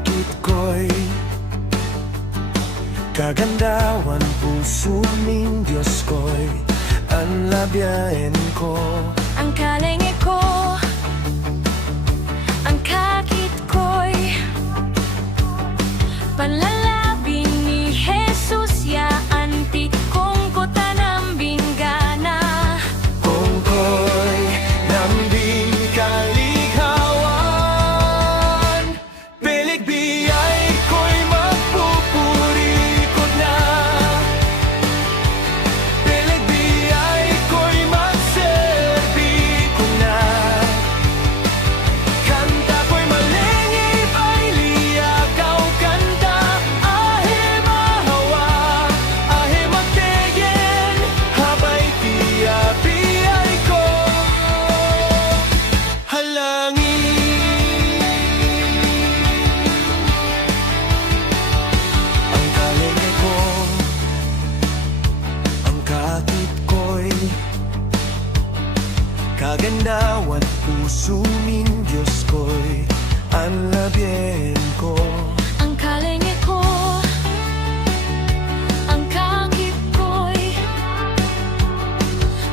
kakit ko'y kagandawan, puso ning Diyos ko'y anlabyain ko. Ang kalingi ko, ang kakit ko'y panlalabing ni Jesus ya anti kung ko tanang binggana. Kung ko'y nambing kaligawan, pilig biyay ko'y magpupuri ko na. Pilig biyay ko'y magserbi ko na. Kanta ko'y malingip ay liyakaw kanta. Ahe mahawa, ahe magtigin, habay biyay ko halangin. Ang kalinga ko, ang kakit ko'y kagandawan, puso ning Diyos ko'y anlabyen ko. Ang kalingi ko, ang kakit ko'y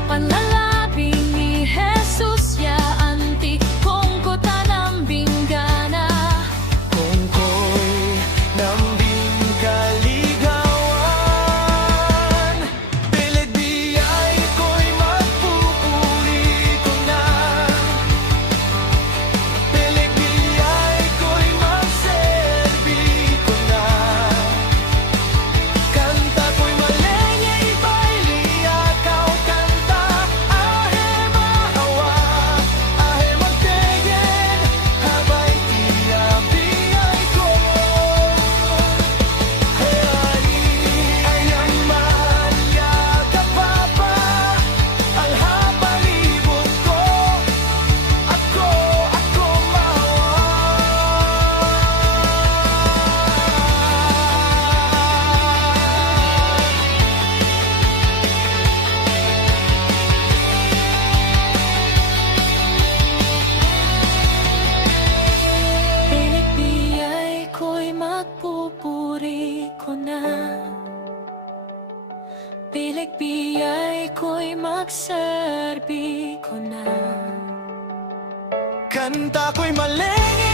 panlalabing ni Jesus ya anti kung ko tanang binggana. Kung ko'y nambing kaligawan, pilig biyay ko'y magpupuri ko na. Pilig biyay ko'y magserbi ko na. Kanta ko'y malingay ba'y liyakaw kanta. Ahe mahawa, ahe magtigin, habay biyay ko. Ayang maliyakap papa, alhapalibot ko. Ako mahawa. Pilig biyay ko'y magpupuri ko na. Pilig biyay ko'y magserbi ko na. Kanta ko'y malingay